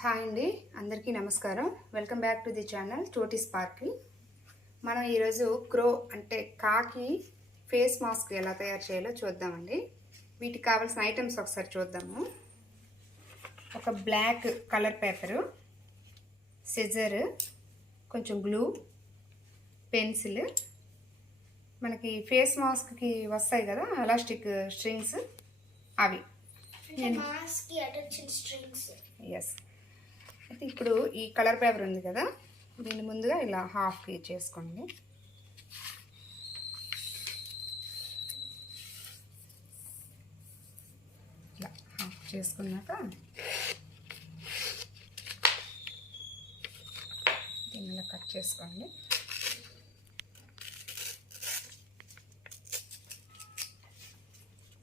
Hi అండి, అందరికీ నమస్కారం. Welcome back to the channel Choti Sparkle. మనం ఈరోజు క్రో అంటే కాకి ఫేస్ మాస్క్ ఎలా తయారు చేయాలో చూద్దామండి. వీటికి కావాల్సిన ఐటమ్స్ ఒకసారి చూద్దాము. ఒక బ్లాక్ కలర్ పేపరు, సిజర్, కొంచెం గ్లూ, పెన్సిల్, మనకి ఫేస్ మాస్క్కి వస్తాయి కదా ఎలాస్టిక్ స్ట్రింగ్స్, అవి ఎస్. అయితే ఇప్పుడు ఈ కలర్ పేపర్ ఉంది కదా, దీన్ని ముందుగా ఇలా హాఫ్కి చేసుకోండి. ఇలా హాఫ్ చేసుకున్నాక దీన్ని ఇలా కట్ చేసుకోండి.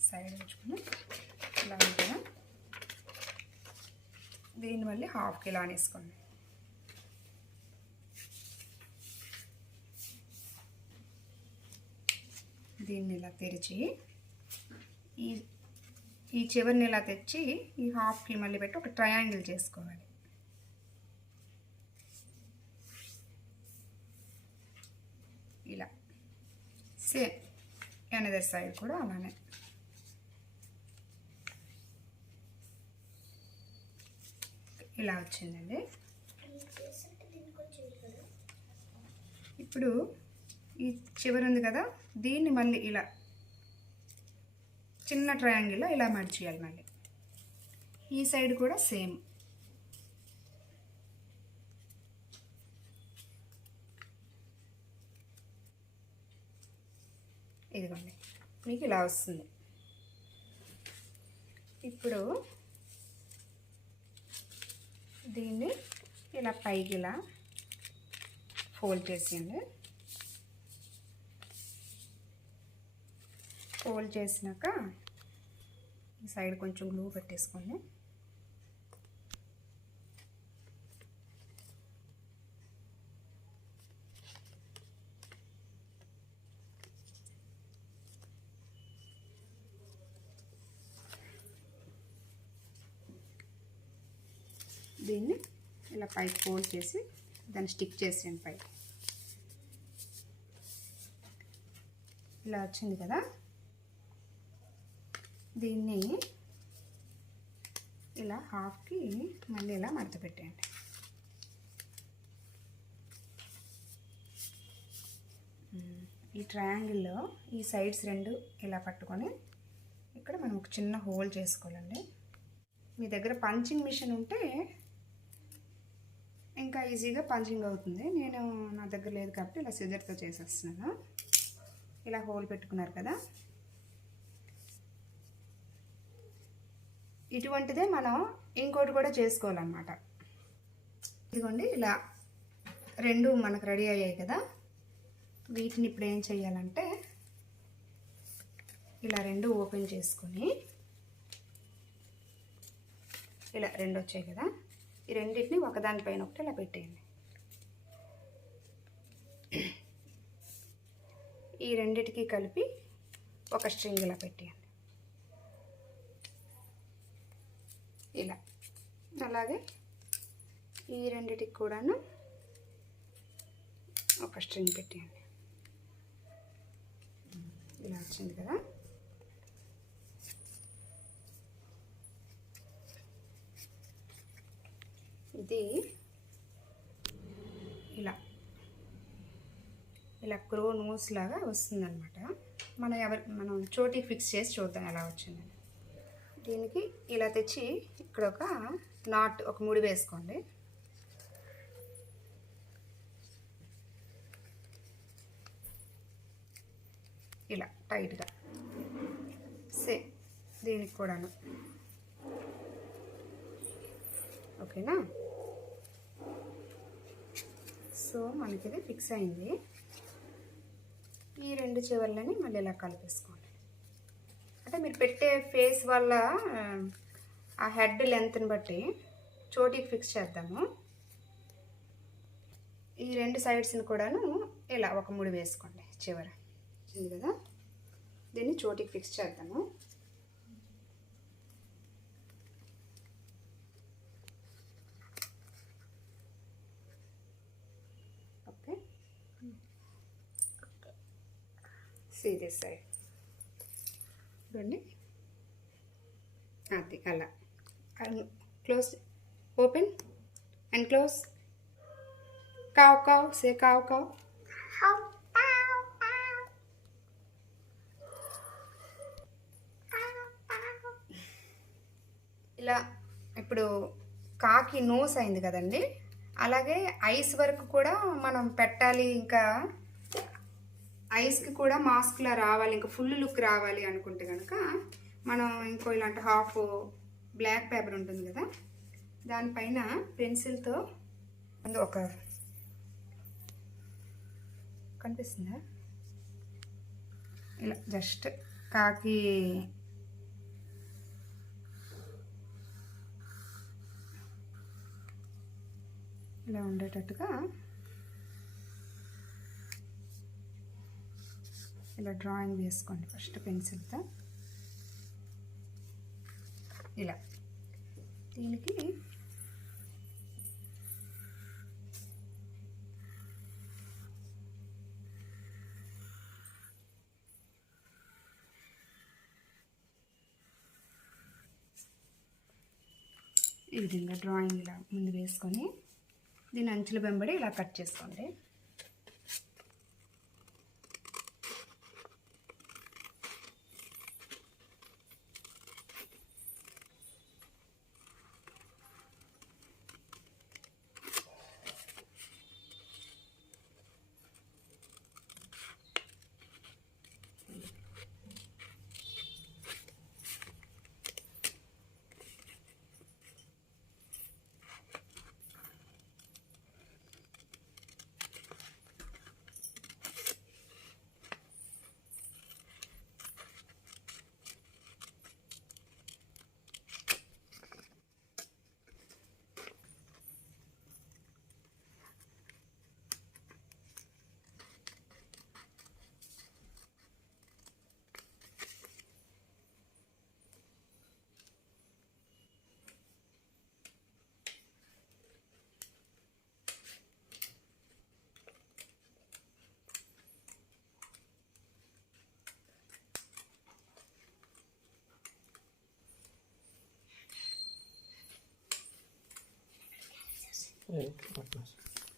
సైడ్ ఉంచుకుని ఇలా ఉంటుంది. దీన్ని మళ్ళీ హాఫ్కి ఇలా వేసుకోండి. దీన్ని ఇలా తెరిచి ఈ చివరిని ఇలా తెచ్చి ఈ హాఫ్కి మళ్ళీ పెట్టి ఒక ట్రయాంగిల్ చేసుకోవాలి. ఇలా సేమ్ అనదర్ సైడ్ కూడా అలానే. ఇలా వచ్చిందండి. ఇప్పుడు ఈ చివరి ఉంది కదా, దీన్ని మళ్ళీ ఇలా చిన్న ట్రయాంగిల్లో ఇలా మడిచేయాలి. మళ్ళీ ఈ సైడ్ కూడా సేమ్. ఇదిగోండి, మీకు ఇలా వస్తుంది. ఇప్పుడు దీన్ని ఇలా పైకి ఇలా ఫోల్డ్ చేసేయండి. ఫోల్డ్ చేసినాక ఈ సైడ్ కొంచెం గ్లూ పెట్టేసుకోండి. దీన్ని ఇలా పైకి ఫోల్డ్ చేసి దాన్ని స్టిక్ చేసేయండి పైకి. ఇలా వచ్చింది కదా, దీన్ని ఇలా హాఫ్కి మళ్ళీ ఇలా మడత పెట్టేయండి. ఈ ట్రయాంగిల్లో ఈ సైడ్స్ రెండు ఇలా పట్టుకొని ఇక్కడ మనం ఒక చిన్న హోల్ చేసుకోవాలండి. మీ దగ్గర పంచింగ్ మిషన్ ఉంటే ఇంకా ఈజీగా పంచింగ్ అవుతుంది. నా దగ్గర లేదు కాబట్టి ఇలా సిజర్తో చేసేస్తున్నాను. ఇలా హోల్ పెట్టుకున్నారు కదా, ఇటువంటిదే మనం ఇంకోటి కూడా చేసుకోవాలన్నమాట. ఇదిగోండి, ఇలా రెండు మనకు రెడీ అయ్యాయి కదా. వీటిని ఇప్పుడు ఏం చేయాలంటే ఇలా రెండు ఓపెన్ చేసుకొని ఇలా రెండు వచ్చాయి కదా, ఈ రెండింటిని ఒకదానిపైన ఒకటి ఇలా పెట్టేయండి. ఈ రెండిటికి కలిపి ఒక స్ట్రింగ్ ఇలా పెట్టేయండి. ఇలా అలాగే ఈ రెండిటికి కూడాను ఒక స్ట్రింగ్ పెట్టేయండి. ఇలా వచ్చింది కదా. ఇది ఇలా ఇలా క్రో నోస్ లాగా వస్తుందన్నమాట. మనం చోటీ ఫిక్స్ చేసి చూద్దాం ఎలా వచ్చిందని. దీనికి ఇలా తెచ్చి ఇక్కడ ఒక నాట్, ఒక ముడి వేసుకోండి. ఇలా టైట్గా సేమ్ దీనికి కూడాను. ఓకేనా? సో మనకి ఇది ఫిక్స్ అయింది. ఈ రెండు చివర్లని మళ్ళీ ఇలా కలిపేసుకోండి. అంటే మీరు పెట్టే ఫేస్ వల్ల ఆ హెడ్ లెంత్ని బట్టి చోటీకి ఫిక్స్ చేద్దాము. ఈ రెండు సైడ్స్ని కూడాను ఇలా ఒక ముడి వేసుకోండి. చివర ఉంది కదా, దీన్ని చోటీకి ఫిక్స్ చేద్దాము. see this side. చూడండి అది అలా క్లోజ్ ఓపెన్ అండ్ క్లోజ్. కావ్ కావ్ సే కావ్ కావ్. ఇలా ఇప్పుడు కాకి నోస్ అయింది కదండి, అలాగే ఐస్ వరకు కూడా మనం పెట్టాలి. ఇంకా ఐస్కి కూడా మాస్క్లా రావాలి, ఇంకా ఫుల్ లుక్ రావాలి అనుకుంటే కనుక మనం ఇంకో ఇలాంటి హాఫ్ బ్లాక్ పేపర్ ఉంటుంది కదా, దానిపైన పెన్సిల్తో ఒక కనిపిస్తుందా ఇలా జస్ట్ కాకి ఇలా ఉండేటట్టుగా ఇలా డ్రాయింగ్ వేసుకోండి ఫస్ట్ పెన్సిల్తో. ఇలా దీనికి ఈ విధంగా డ్రాయింగ్ ఇలా ముందు వేసుకొని దీని అంచుల వెంబడి ఇలా కట్ చేసుకోండి.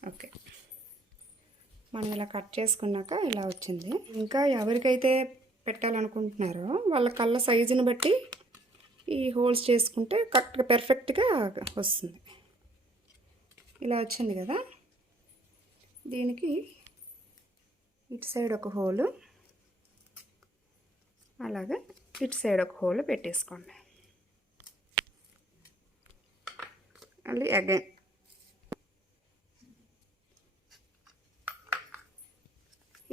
ఓకే, మనం ఇలా కట్ చేసుకున్నాక ఇలా వచ్చింది. ఇంకా ఎవరికైతే పెట్టాలనుకుంటున్నారో వాళ్ళ కళ్ళ సైజుని బట్టి ఈ హోల్స్ చేసుకుంటే కరెక్ట్గా పర్ఫెక్ట్గా వస్తుంది. ఇలా వచ్చింది కదా, దీనికి ఇటు సైడ్ ఒక హోలు, అలాగే ఇటు సైడ్ ఒక హోల్ పెట్టేసుకోండి. మళ్ళీ అగైన్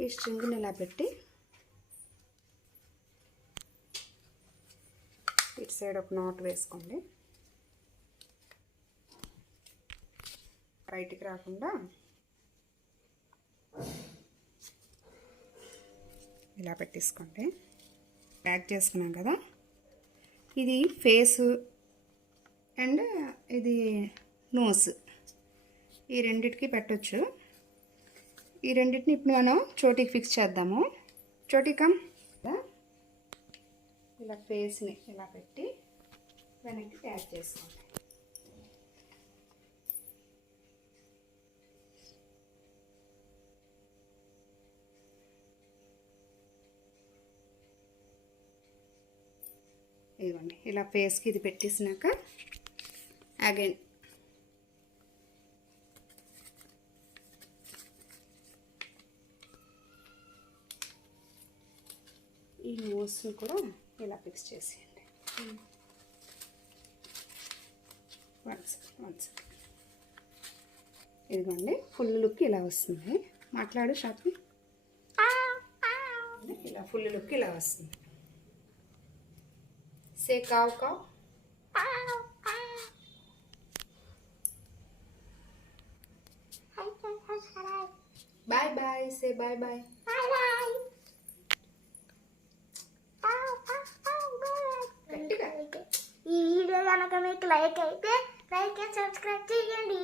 ఈ స్ట్రింగ్ని ఇలా పెట్టి ఇటు సైడ్ ఒక నాట్ వేసుకోండి. బయటికి రాకుండా ఇలా పెట్టేసుకోండి. ప్యాక్ చేసుకున్నాం కదా, ఇది ఫేసు అండ్ ఇది నోస్, ఈ రెండిటికి పెట్టొచ్చు. ఈ రెండింటిని ఇప్పుడు మనం చోటీకి ఫిక్స్ చేద్దాము. చోటీ కమ్. ఇలా ఫేస్ని ఇలా పెట్టి వెనక్కి ట్యాగ్ చేసుకోండి. ఇదిగోండి, ఇలా ఫేస్కి ఇది పెట్టేసినాక అగైన్ ఈ నోస్ని కూడా ఇలా ఫిక్స్ చేసేయండి. One second. ఇదిగోండి, ఫుల్ లుక్ ఇలా వస్తుంది. మాట్లాడు షాప్ని. ఇలా ఫుల్ లుక్ ఇలా వస్తుంది. సే కావ్ కావ్. Bye bye. Say bye bye. ఈ వీడియో కనుక మీకు లైక్ అయితే లైక్ అండ్ సబ్స్క్రైబ్ చేయండి.